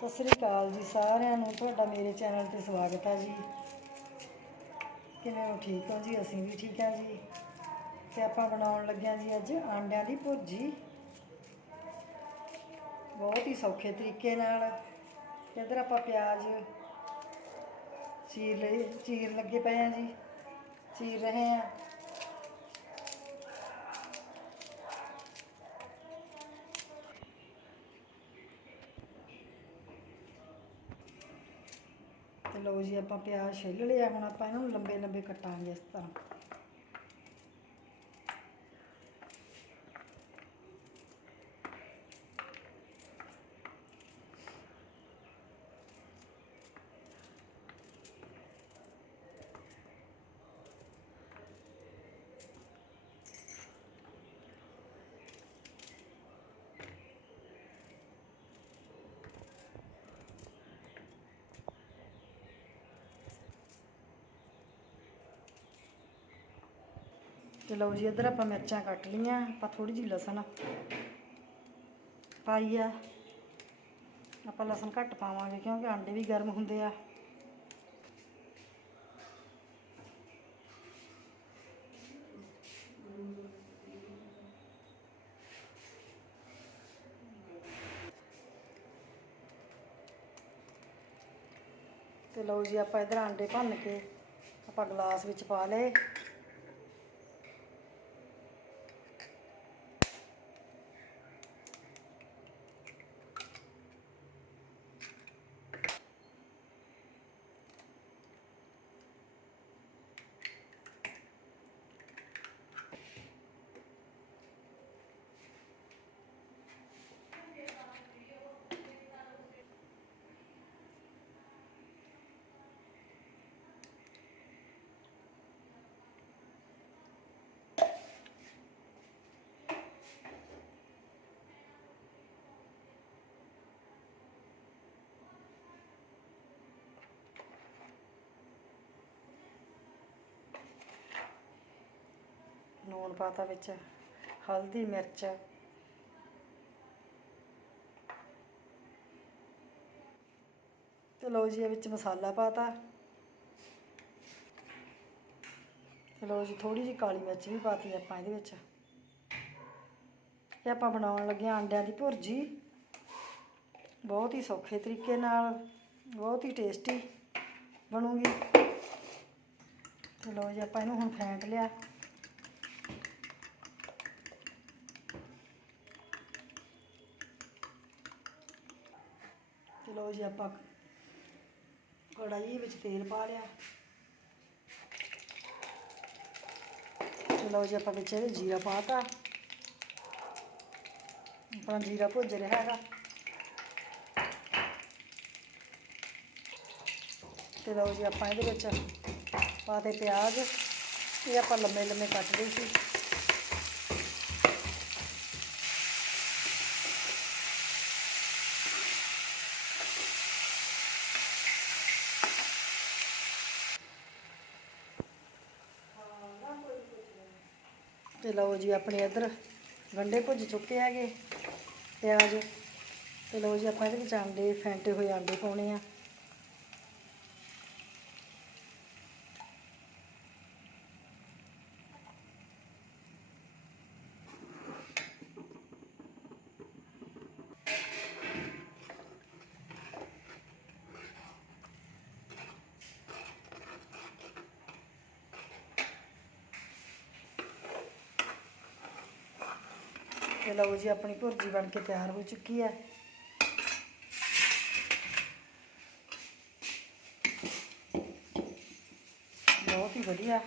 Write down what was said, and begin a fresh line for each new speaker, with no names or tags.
ਸਤਿ ਸ੍ਰੀ ਅਕਾਲ ਜੀ ਸਾਰਿਆਂ ਨੂੰ, ਤੁਹਾਡਾ ਮੇਰੇ ਚੈਨਲ ਤੇ ਸਵਾਗਤ ਹੈ ਜੀ। ਕਿਵੇਂ ਹੋ? ਠੀਕ ਹੋ ਜੀ? ਅਸੀਂ ਵੀ ਠੀਕ ਹਾਂ ਜੀ। ਤੇ ਆਪਾਂ ਬਣਾਉਣ ਲੱਗਿਆ ਜੀ ਅੱਜ ਆਂਡਿਆਂ ਦੀ ਭੁਰਜੀ। ਬਹੁਤ ਹੀ ਸੌਖੇ ਤਰੀਕੇ ਨਾਲ। ਤੇ ਇੱਧਰ ਆਪਾਂ ਪਿਆਜ਼, ਚੀਰ ਲਈ ਚੀਰ ਲੱਗੇ ਪਏ ਆ ਜੀ। ਚੀਰ ਰਹੇ ਆ। ਲਓ ਜੀ, ਆਪਾਂ ਪਿਆਜ਼ ਛਿੱਲ ਲਿਆ, ਹੁਣ ਆਪਾਂ ਇਹਨਾਂ ਨੂੰ ਲੰਬੇ ਲੰਬੇ ਕੱਟਾਂਗੇ ਇਸ ਤਰ੍ਹਾਂ। ਤੇ ਲਓ ਜੀ, ਇੱਧਰ ਆਪਾਂ ਮਿਰਚਾਂ ਕੱਟ ਲੀਆਂ ਆਪਾਂ ਥੋੜੀ ਜਿਹੀ ਲਸਣ ਪਾਈ ਆ। ਆਪਾਂ ਲਸਣ ਘੱਟ ਪਾਵਾਂਗੇ ਕਿਉਂਕਿ ਆਂਡੇ ਵੀ ਗਰਮ ਹੁੰਦੇ ਆ। ਤੇ ਲਓ ਜੀ, ਆਪਾਂ ਇਧਰ ਆਂਡੇ ਭੰਨ ਕੇ ਆਪਾਂ ਗਲਾਸ ਵਿੱਚ ਪਾ ਲਏ। ਨੂਣ ਪਾਤਾ ਵਿੱਚ, ਹਲਦੀ, ਮਿਰਚ। ਤੇ ਲਓ ਜੀ, ਇਹ ਵਿੱਚ ਮਸਾਲਾ ਪਾਤਾ। ਤੇ ਲਓ ਜੀ ਥੋੜੀ ਜਿਹੀ ਕਾਲੀ ਮਿਰਚ ਵੀ ਪਾਤੀ ਆਪਾਂ ਇਹਦੇ ਵਿੱਚ। ਇਹ ਆਪਾਂ ਬਣਾਉਣ ਲੱਗੇ ਹਾਂ ਅੰਡਿਆਂ ਦੀ ਭੁਰਜੀ। ਬਹੁਤ ਹੀ ਸੌਖੇ ਤਰੀਕੇ ਨਾਲ, ਬਹੁਤ ਹੀ ਟੇਸਟੀ ਬਣੂਗੀ। ਤੇ ਲਓ ਜੀ, ਆਪਾਂ ਇਹਨੂੰ ਹੁਣ ਫੈਂਟ ਲਿਆ। ਤੇ ਲਓ ਜੀ ਆਪਾਂ ਕੜਾਈ ਵਿੱਚ ਤੇਲ ਪਾ ਲਿਆ। ਤੇ ਲਓ ਜੀ ਆਪਾਂ ਵਿੱਚ ਇਹਦੇ ਜੀਰਾ ਪਾਤਾ ਆਪਣਾ ਜੀਰਾ ਭੁੱਜ ਰਿਹਾ ਹੈਗਾ। ਤੇ ਲਓ ਜੀ ਆਪਾਂ ਇਹਦੇ ਵਿੱਚ ਪਾ ਪਾਤੇ ਪਿਆਜ਼। ਇਹ ਆਪਾਂ ਲੰਮੇ ਲੰਮੇ ਕੱਟ ਲਏ ਸੀ। ਤੇ ਲਓ ਜੀ ਆਪਣੇ ਇੱਧਰ ਗੰਡੇ ਭੁੱਜ ਚੁੱਕੇ ਹੈਗੇ, ਪਿਆਜ਼ ਤੇ ਲਓ ਜੀ ਆਪਾਂ ਇਹਦੇ ਵਿੱਚ ਆਂਡੇ, ਫੈਂਟੇ ਹੋਏ ਆਂਡੇ ਪਾਉਣੇ ਆ। ਤੇ ਲਓ ਜੀ ਆਪਣੀ ਭੁਰਜੀ ਬਣ ਕੇ ਤਿਆਰ ਹੋ ਚੁੱਕੀ ਹੈ। ਬਹੁਤ ਹੀ ਵਧੀਆ।